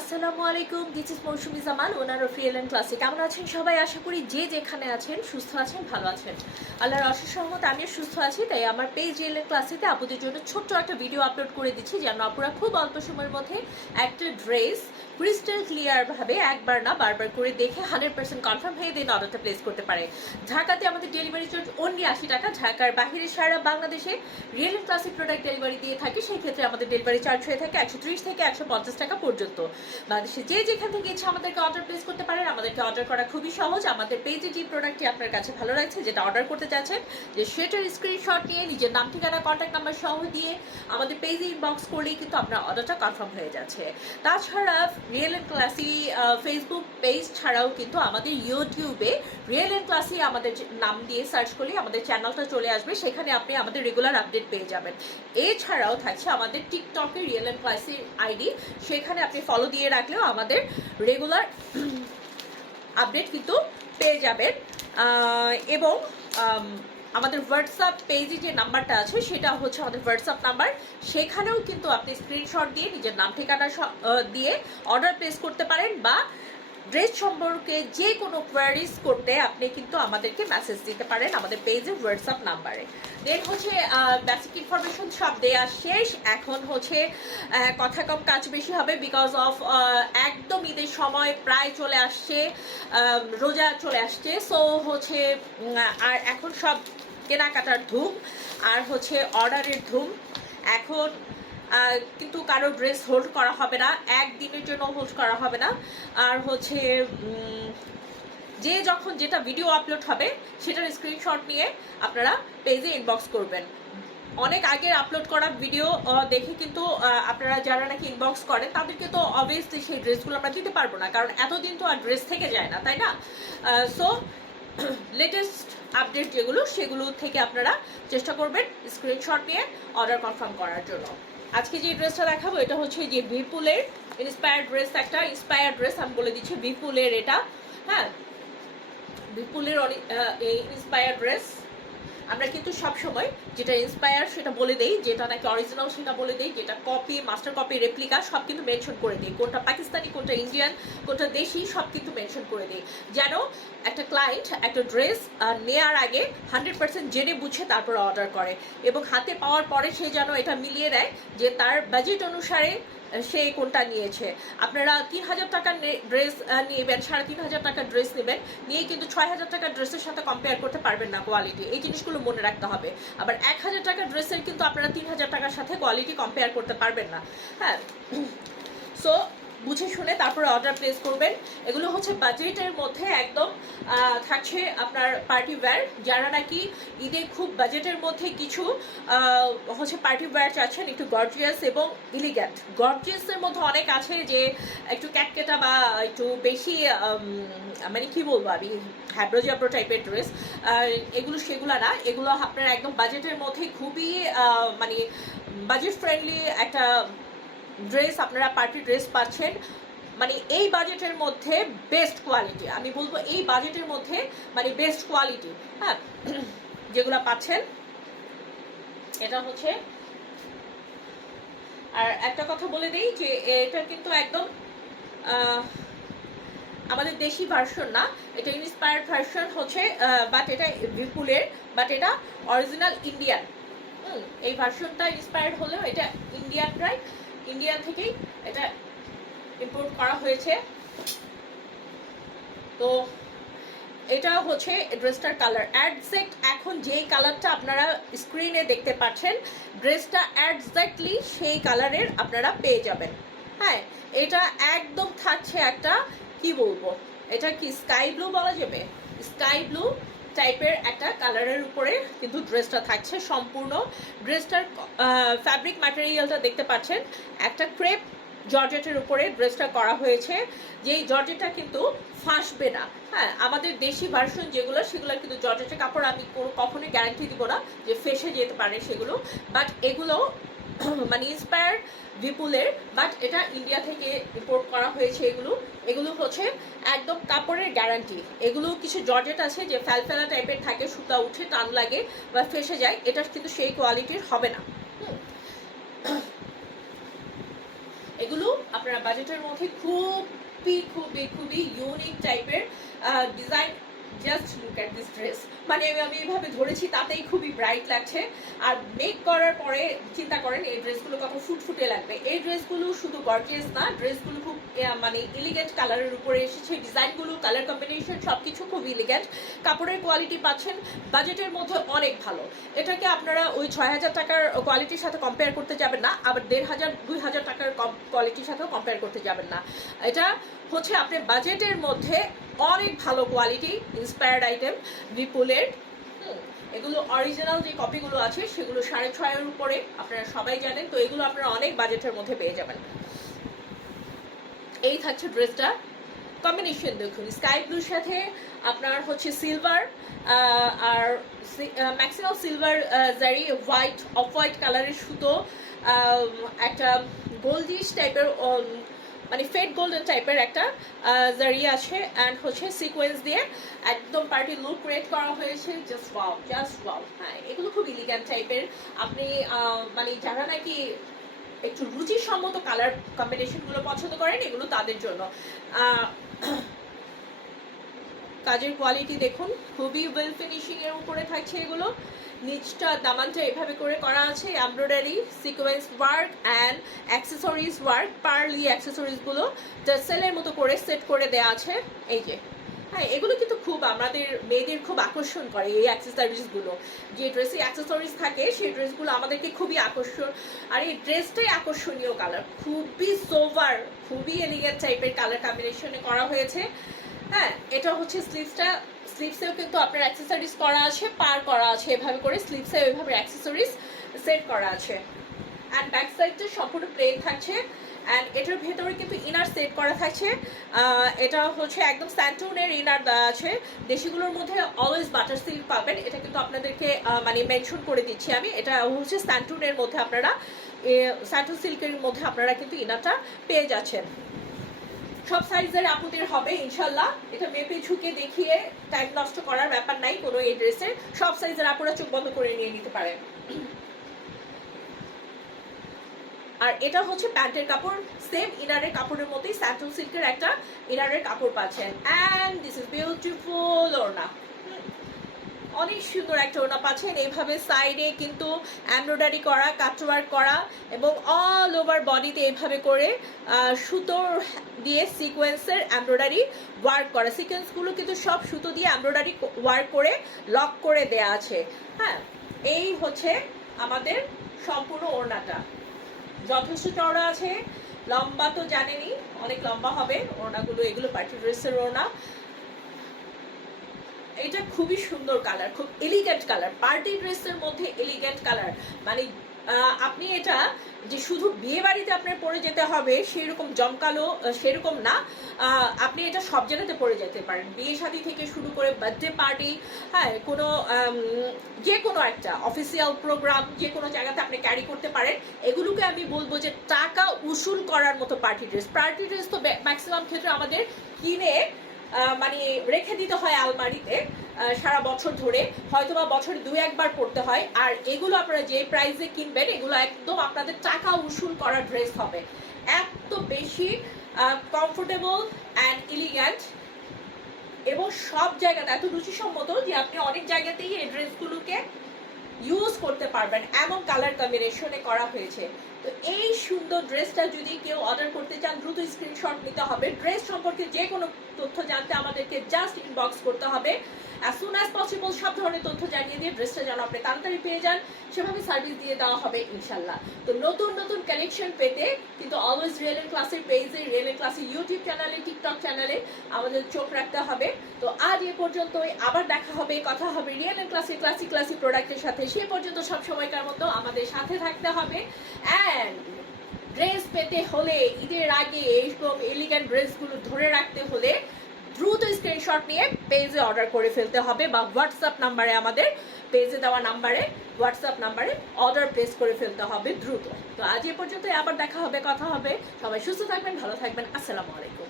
আসসালামু আলাইকুম, this is Mousumi Zaman, owner of real and classic. কেমন আছেন সবাই? আশা করি যে যেখানে আছেন সুস্থ আছেন, ভালো আছেন। আল্লাহর অশেষ রহমতে আমিও সুস্থ আছি। তাই আমার পেজ রিয়েল অ্যান্ড ক্লাসিতে আপুদের জন্য ছোট্ট একটা ভিডিও আপলোড করে দিচ্ছি, যেন আপুরা খুব অল্প সময়ের মধ্যে একটা ড্রেস ক্রিস্টাল ক্লিয়ারভাবে একবার না বারবার করে দেখে 100% কনফার্ম হয়ে দেন অর্ডারটা প্লেস করতে পারে। ঢাকাতে আমাদের ডেলিভারি চার্জ অনলি 80 টাকা। ঢাকার বাহিরে সারা বাংলাদেশে real and classic product delivery দিয়ে থাকি। সেই ক্ষেত্রে আমাদের ডেলিভারি চার্জ হয়ে থাকে 130 থেকে 150 টাকা পর্যন্ত। বাংলাদেশে যে যেখান থেকে ইচ্ছা আমাদেরকে অর্ডার প্লেস করতে পারেন। আমাদেরকে অর্ডার করা খুবই সহজ। আমাদের পেজে যে প্রোডাক্টটি আপনার কাছে ভালো লাগছে, যেটা অর্ডার করতে চাচ্ছেন, যে সেটার স্ক্রিনশট নিয়ে নিজের নাম, ঠিকানা, কন্ট্যাক্ট নাম্বার সহ দিয়ে আমাদের পেজে ইনবক্স করলেই কিন্তু আপনার অর্ডারটা কনফার্ম হয়ে যাচ্ছে। তাছাড়া real and classy Facebook page ছাড়াও কিন্তু আমাদের ইউটিউবে রিয়েল অ্যান্ড ক্লাসি আমাদের নাম দিয়ে সার্চ করলে আমাদের চ্যানেলটা চলে আসবে। সেখানে আপনি আমাদের রেগুলার আপডেট পেয়ে যাবেন। এছাড়াও থাকছে আমাদের টিকটকে রিয়েল অ্যান্ড ক্লাসি আইডি। সেখানে আপনি ফলো দিয়ে রাখলেও আমাদের রেগুলার আপডেট কিন্তু পেয়ে যাবেন। এবং আমাদের হোয়াটসঅ্যাপ পেজে যে নাম্বারটা আছে সেটা হচ্ছে আমাদের হোয়াটসঅ্যাপ নাম্বার। সেখানেও কিন্তু আপনি স্ক্রিনশট দিয়ে নিজের নাম, ঠিকানা দিয়ে অর্ডার প্লেস করতে পারেন, বা ড্রেস সম্পর্কে যে কোনো কোয়ারিজ করতে আপনি কিন্তু আমাদেরকে মেসেজ দিতে পারেন আমাদের পেজের হোয়াটসঅ্যাপ নাম্বারে। দেন হচ্ছে বেসিক ইনফরমেশন সব দেওয়া শেষ। এখন হচ্ছে কথা কম কাজ বেশি হবে, বিকজ অফ একদম ঈদের সময় প্রায় চলে আসছে, রোজা চলে আসছে। সো হচ্ছে আর এখন সব কেনাকাটার ধুম আর হচ্ছে অর্ডারের ধুম। এখন কিন্তু কারো ড্রেস হোল্ড করা হবে না, একদিনের জন্য হোল্ড করা হবে না। আর হচ্ছে যে যখন যেটা ভিডিও আপলোড হবে সেটার স্ক্রিনশট নিয়ে আপনারা পেজে ইনবক্স করবেন। অনেক আগের আপলোড করা ভিডিও দেখে কিন্তু আপনারা যারা নাকি ইনবক্স করেন তাদেরকে তো অবভিয়াসলি সেই ড্রেসগুলো আমরা দিতে পারবো না, কারণ এতদিন তো আর ড্রেস থেকে যায় না, তাই না? সো লেটেস্ট আপডেট যেগুলো সেগুলো থেকে আপনারা চেষ্টা করবেন স্ক্রিনশট নিয়ে অর্ডার কনফার্ম করার জন্য। আজকে যে ড্রেসটা দেখাবো এটা হচ্ছে যে বিপুলের ইন্সপায়ার্ড ড্রেস, একটা ইন্সপায়ার্ড ড্রেস আমি বলে দিচ্ছি বিপুলের এটা। হ্যাঁ, বিপুলের ইন্সপায়ার্ড ড্রেস। আমরা কিন্তু সবসময় যেটা ইন্সপায়ার সেটা বলে দেই, যেটা নাকি অরিজিনাল সেটা বলে দেই, যেটা কপি, মাস্টার কপি, রেপ্লিকা সব কিন্তু মেনশন করে দিই। কোনটা পাকিস্তানি, কোনটা ইন্ডিয়ান, কোনটা দেশি, সব কিন্তু মেনশন করে দিই, যেন একটা ক্লায়েন্ট একটা ড্রেস নেওয়ার আগে 100% জেনে বুঝে তারপর অর্ডার করে, এবং হাতে পাওয়ার পরে সে যেন এটা মিলিয়ে দেয় যে তার বাজেট অনুসারে সে কোনটা নিয়েছে। আপনারা 3000 টাকার ড্রেস নেবেন, 3500 টাকার ড্রেস নেবেন, নিয়ে কিন্তু 6000 টাকার ড্রেসের সাথে কম্পেয়ার করতে পারবেন না কোয়ালিটি। এই জিনিসগুলো মনে রাখতে হবে। আবার 1000 টাকার ড্রেসের কিন্তু আপনারা 3000 টাকার সাথে কোয়ালিটি কম্পেয়ার করতে পারবেন না। হ্যাঁ, সো বুঝে শুনে তারপরে অর্ডার প্লেস করবেন। এগুলো হচ্ছে বাজেটের মধ্যে একদম থাকছে আপনার পার্টি ওয়্যার। যারা নাকি ঈদে খুব বাজেটের মধ্যে কিছু হচ্ছে পার্টি ওয়্যার চাচ্ছেন, একটু গর্জিয়াস এবং ইলিগ্যান্ট। গর্জিয়াসের মধ্যে অনেক আছে যে একটু ক্যাটকেটা বা একটু বেশি মানে কি বলবো আমি, হ্যাব্রো জ্যাব্রো টাইপের ড্রেস। এগুলো সেগুলো না, এগুলো আপনার একদম বাজেটের মধ্যে খুবই মানে বাজেট ফ্রেন্ডলি একটা ড্রেস আপনারা পার্টি ড্রেস পাচ্ছেন। মানে এই বাজেটের মধ্যে বেস্ট কোয়ালিটি, আমি বলবো এই বাজেটের মধ্যে মানে বেস্ট কোয়ালিটি। হ্যাঁ, যেগুলো পাচ্ছেন এটা হচ্ছে। আর একটা কথা বলে দিই যে এটা কিন্তু একদম আমাদের দেশি ভার্সন না, এটা ইন্সপায়ার্ড ভার্সন হচ্ছে, বাট এটা বিপুলের, বাট এটা অরিজিনাল ইন্ডিয়ান। এই ভার্সনটা ইন্সপায়ার্ড হলেও এটা ইন্ডিয়ান, রাইট? ইন্ডিয়া থেকেই এটা ইম্পোর্ট করা হয়েছে। তো এটা হচ্ছে ড্রেসটার কালার একজ্যাক্ট। এখন যেই কালারটা আপনারা স্ক্রিনে দেখতে পাচ্ছেন, ড্রেসটা একজ্যাক্টলি সেই কালারের আপনারা পেয়ে যাবেন। হ্যাঁ, এটা একদম থাকছে একটা কি বলবো, এটা কি স্কাই ব্লু বলা যাবে, স্কাই ব্লু টাইপের একটা কালারের উপরে কিন্তু ড্রেসটা থাকছে সম্পূর্ণ। ড্রেসটার ফ্যাব্রিক ম্যাটেরিয়ালটা দেখতে পাচ্ছেন, একটা ক্রেপ জর্জেটের উপরে ড্রেসটা করা হয়েছে, যেই জর্জেটটা কিন্তু ফাঁসবে না। হ্যাঁ, আমাদের দেশি ভার্সন যেগুলো সেগুলো কিন্তু জর্জেটের কাপড় আমি কখনোই গ্যারান্টি দিব না যে ফেসে যেতে পারে সেগুলো, বাট এগুলো মানে ইন্সপায়ার বিপুলের, বাট এটা ইন্ডিয়া থেকে ইম্পোর্ট করা হয়েছে। এগুলো হচ্ছে একদম কাপড়ের গ্যারান্টি। এগুলো কিছু জর্জেট আছে যে ফ্যালফেলা টাইপের থাকে, সুতা উঠে টান লাগে বা ফেসে যায়, এটা কিন্তু সেই কোয়ালিটির হবে না। এগুলো আপনারা বাজেটের মধ্যে খুবই খুবই খুবই ইউনিক টাইপের design. Just look at this dress, মানে আমি এইভাবে ধরেছি তাতেই খুবই ব্রাইট লাগছে। আর মেক করার পরে চিন্তা করেন এই ড্রেসগুলো কত ফুটফুটে লাগবে। এই ড্রেসগুলো শুধু গর্জিয়াস না, ড্রেসগুলো খুব মানে এলিগেন্ট কালারের উপরে এসেছে। ডিজাইনগুলো, কালার কম্বিনেশন সবকিছু খুব এলিগেন্ট। কাপড়ের কোয়ালিটি পাচ্ছেন বাজেটের মধ্যে অনেক ভালো। এটাকে আপনারা ওই 6,000 টাকার কোয়ালিটির সাথে কম্পেয়ার করতে যাবেন না, আবার 1,500 2,000 টাকার কোয়ালিটির সাথেও কম্পেয়ার করতে যাবেন না। এটা হচ্ছে আপনার বাজেটের মধ্যে অনেক ভালো কোয়ালিটি ইন্সপায়ার্ড আইটেম বিপুলের। এগুলো অরিজিনাল যে কপিগুলো আছে সেগুলো 6,500-এর উপরে, আপনারা সবাই জানেন। তো এগুলো আপনারা অনেক বাজেটের মধ্যে পেয়ে যাবেন। এই থাকছে ড্রেসটা। কম্বিনেশন দেখুন, স্কাই ব্লুর সাথে আপনার হচ্ছে সিলভার, আর ম্যাক্সিমাম সিলভার জারি, হোয়াইট, অফ হোয়াইট কালারের সুতো, একটা গোল্ডিশ টাইপের মানে ফেড গোল্ডেন টাইপের একটা জারি আছে, অ্যান্ড হচ্ছে সিকোয়েন্স দিয়ে একদম পার্টি লুক ক্রিয়েট করা হয়েছে। Just wow, just wow. হ্যাঁ, এগুলো খুব এলিগ্যান্ট টাইপের। আপনি মানে যারা নাকি একটু রুচিসম্মত কালার কম্বিনেশনগুলো পছন্দ করেন, এগুলো তাদের জন্য। কাজের কোয়ালিটি দেখুন, খুবই ওয়েল ফিনিশিং এর উপরে থাকছে এগুলো। নিচটা দামানটা এভাবে করে করা আছে, embroidery, sequence work and accessories work. Pearly অ্যাক্সেসরিজগুলো টার্সেলের মতো করে সেট করে দেওয়া আছে। এই যে, হ্যাঁ, এগুলো কিন্তু খুব আমাদের মেয়েদের খুব আকর্ষণ করে এই অ্যাক্সেসরিজগুলো। যে ড্রেসে অ্যাক্সেসরিজ থাকে সেই ড্রেসগুলো আমাদেরকে খুবই আকর্ষণ। আর এই ড্রেসটাই আকর্ষণীয় কালার, খুবই সোভার, খুবই এলিগেন্ট টাইপের কালার কম্বিনেশনে করা হয়েছে। হ্যাঁ, এটা হচ্ছে স্লিভসটা। স্লিভসেও কিন্তু আপনার অ্যাক্সেসরিজ করা আছে, পার করা আছে এভাবে করে। স্লিভসে ওইভাবে অ্যাক্সেসরিজ সেট করা আছে। অ্যান্ড ব্যাক সাইডটা সম্পূর্ণ প্লেন থাকছে। অ্যান্ড এটার ভেতরে কিন্তু ইনার সেট করা থাকছে। এটা হচ্ছে একদম স্যান্টুনের ইনার দেওয়া আছে। দেশিগুলোর মধ্যে অলওয়েজ বাটার সিল্ক পাবেন, এটা কিন্তু আপনাদেরকে মানে মেনশন করে দিচ্ছি আমি। এটা হচ্ছে স্যান্টুনের মধ্যে আপনারা, স্যান্টুন সিল্কের মধ্যে আপনারা কিন্তু ইনারটা পেয়ে যাচ্ছেন। সব সাইজের আপুদের হবে ইনশাল্লাহ। এটা মেপে ঝুঁকে দেখিয়ে টাইম নষ্ট করার ব্যাপার নাই কোনো এই ড্রেসের। সব সাইজের আপুরা চোখ বন্ধ করে নিয়ে নিতে পারেন। আর এটা হচ্ছে প্যান্টের কাপড়, সেম ইনারের কাপড়ের মতোই স্যান্টুন সিল্কের একটা ইনারের কাপড় পাচ্ছেন। অ্যান্ড দিস ইজ বিউটিফুল ওড়না, অনেক সুন্দর একটা ওড়না পাচ্ছেন। এইভাবে সাইডে কিন্তু এমব্রয়ডারি করা, কাটওয়ার্ক করা, এবং অল ওভার বডিতে এইভাবে করে সুতোর দিয়ে সিকোয়েন্সের এমব্রয়ডারি ওয়ার্ক করা। সিকোয়েন্সগুলো কিন্তু সব সুতো দিয়ে এমব্রয়ডারি ওয়ার্ক করে লক করে দেয়া আছে। হ্যাঁ, এই হচ্ছে আমাদের সম্পূর্ণ ওড়নাটা। যথেষ্ট চওড়া আছে, লম্বা তো জানেনই অনেক লম্বা হবে ওড়নাগুলো। এগুলো পার্টি ড্রেসের ওড়না। এটা খুবই সুন্দর কালার, খুব এলিগেন্ট কালার, পার্টি ড্রেসের মধ্যে এলিগেন্ট কালার। মানে আপনি এটা যে শুধু বিয়ে বাড়িতে আপনার পরে যেতে হবে সেরকম জমকালো সেরকম না, আপনি এটা সব জায়গাতে পরে যেতে পারেন। বিয়ে শাদী থেকে শুরু করে বার্থডে পার্টি, হ্যাঁ, কোনো যে কোনো একটা অফিসিয়াল প্রোগ্রাম যে কোনো জায়গাতে আপনি ক্যারি করতে পারেন। এগুলোকে আমি বলবো যে টাকা উসুল করার মতো পার্টি ড্রেস। পার্টি ড্রেস তো ম্যাক্সিমাম ক্ষেত্রে আমাদের কিনে মানে রেখে দিতে হয় আলমারিতে সারা বছর ধরে, হয়তোবা বছরে 2-1 বার পড়তে হয়। আর এগুলো আপনারা যে প্রাইসে কিনবেন এগুলো একদম আপনাদের টাকা উসুল করা ড্রেস হবে। এত বেশি কমফোর্টেবল অ্যান্ড এলিগ্যান্ট, এবং সব জায়গাতে এত রুচিসম্মত যে আপনি অনেক জায়গাতেই এই ড্রেসগুলোকে ইউজ করতে পারবেন, এমন কালার কম্বিনেশনে করা হয়েছে। তো এই সুন্দর ড্রেসটা যদি কেউ অর্ডার করতে চান দ্রুত স্ক্রিনশট নিতে হবে। ড্রেস সম্পর্কে যে কোনো তথ্য জানতে আমাদেরকে জাস্ট ইনবক্স করতে হবে। অ্যাজ সুন অ্যাজ পসিবল সব ধরনের তথ্য জানিয়ে দিয়ে ড্রেসটা যেন আপনি তাড়াতাড়ি পেয়ে যান, সেভাবে সার্ভিস দিয়ে দেওয়া হবে ইনশাল্লাহ। তো নতুন নতুন কালেকশন পেতে কিন্তু অলওয়েজ রিয়েল এন্ড ক্লাসের পেজে, রিয়েল এন্ড ক্লাসের ইউটিউব চ্যানেলে, টিকটক চ্যানেলে আমাদের চোখ রাখতে হবে। তো আজ এ পর্যন্তই, আবার দেখা হবে, কথা হবে রিয়েল এন্ড ক্লাসের ক্লাসি ক্লাসি প্রোডাক্টের সাথে। সে পর্যন্ত সব সময়কার মতো আমাদের সাথে থাকতে হবে। অ্যান্ড ড্রেস পেতে হলে ঈদের আগে এইসব এলিগ্যান্ট ড্রেসগুলো ধরে রাখতে হলে দ্রুত স্ক্রিনশট নিয়ে পেজে অর্ডার করে ফেলতে হবে, বা হোয়াটসঅ্যাপ নাম্বারে, আমাদের পেজে দেওয়া নাম্বারে, হোয়াটসঅ্যাপ নাম্বারে অর্ডার প্লেস করে ফেলতে হবে দ্রুত। তো আজ এ পর্যন্ত, আবার দেখা হবে, কথা হবে। সবাই সুস্থ থাকবেন, ভালো থাকবেন। আসসালামু আলাইকুম।